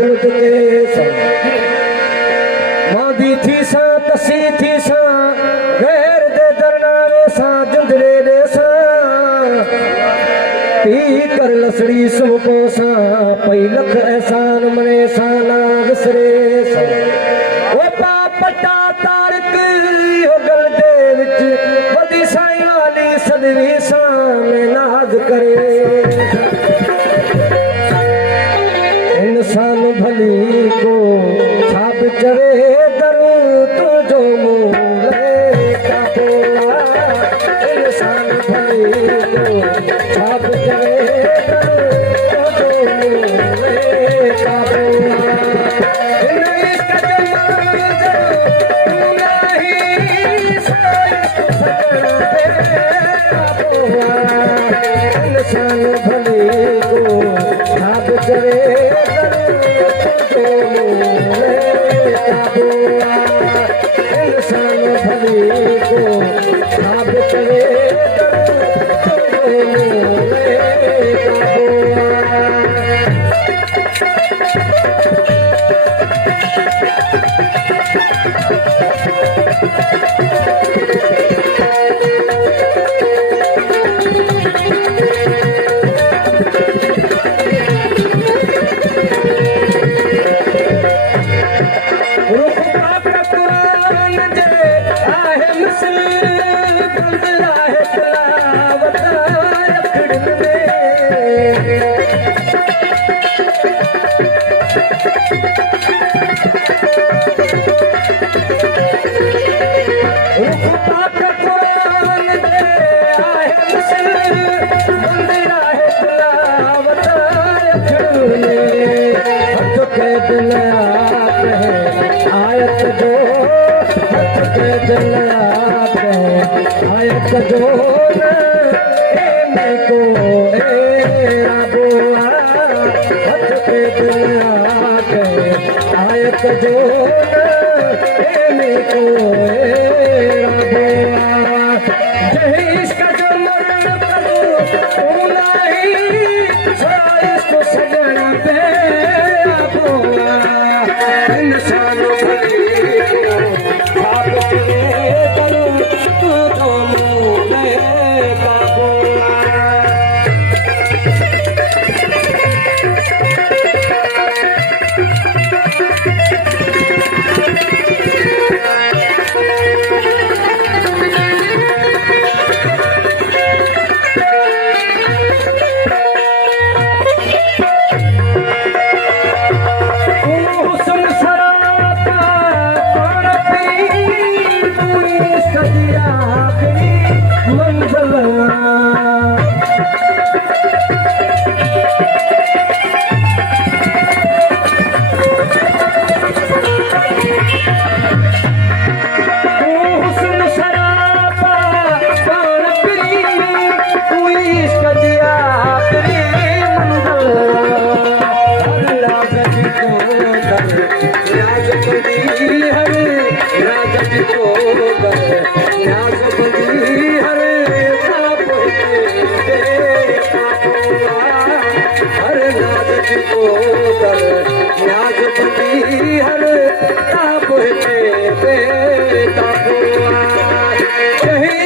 खुद के मादी थी सा तसी थी सा गैर दे दरनावे सा जुंदरे दे सा पी कर लसड़ी सुबको सा पई लख एहसान मने सा नाग सरे सा ओ पापटा तारक हो गल दे विच वदी साई वाली सदवी सा में नाग करे इंसान भली को छाप चवे दरू तो जो मूले का बोला इंसान भली को छाप चवे दरू तो जो मूले का बोला नहीं कदम नहीं साई सजना तेरा बोला इंसान भली को छाप चवे इंसान भली को खाब करे आयत जो को आयत जो को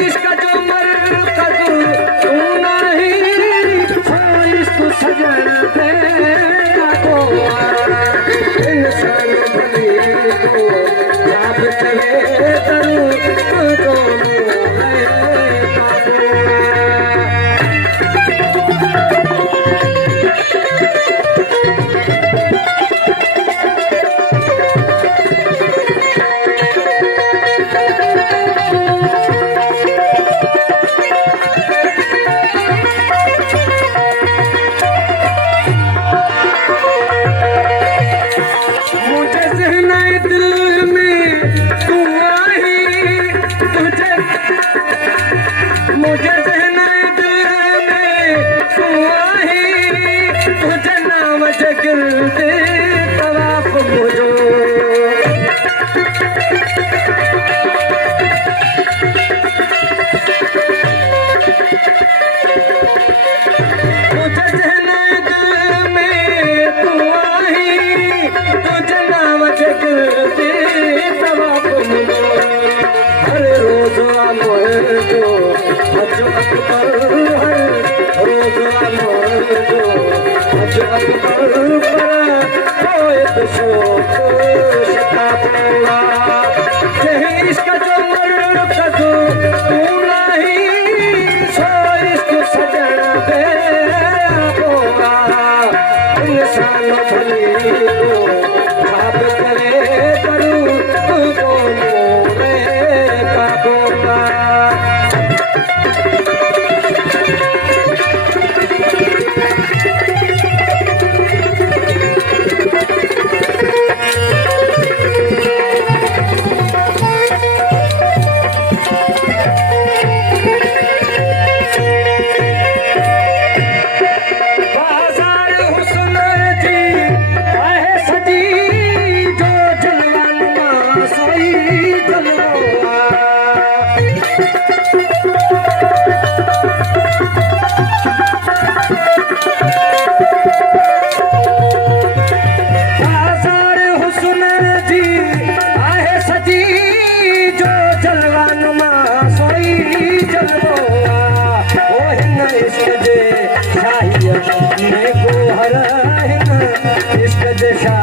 इसका जो मरण इसको सजना पे इंसान भली को खाब चवे दरू तो जो मूले का बोला दिल में तू आई अज अकबर हर रोज़ अमर अज अकबर कोई दसो शता बोला जही इश्क जो मर कदो तू नहीं सो इश्क सजन पे बोला इंसान भली को खाब करे करूँ तो मोरे का बोला इश्क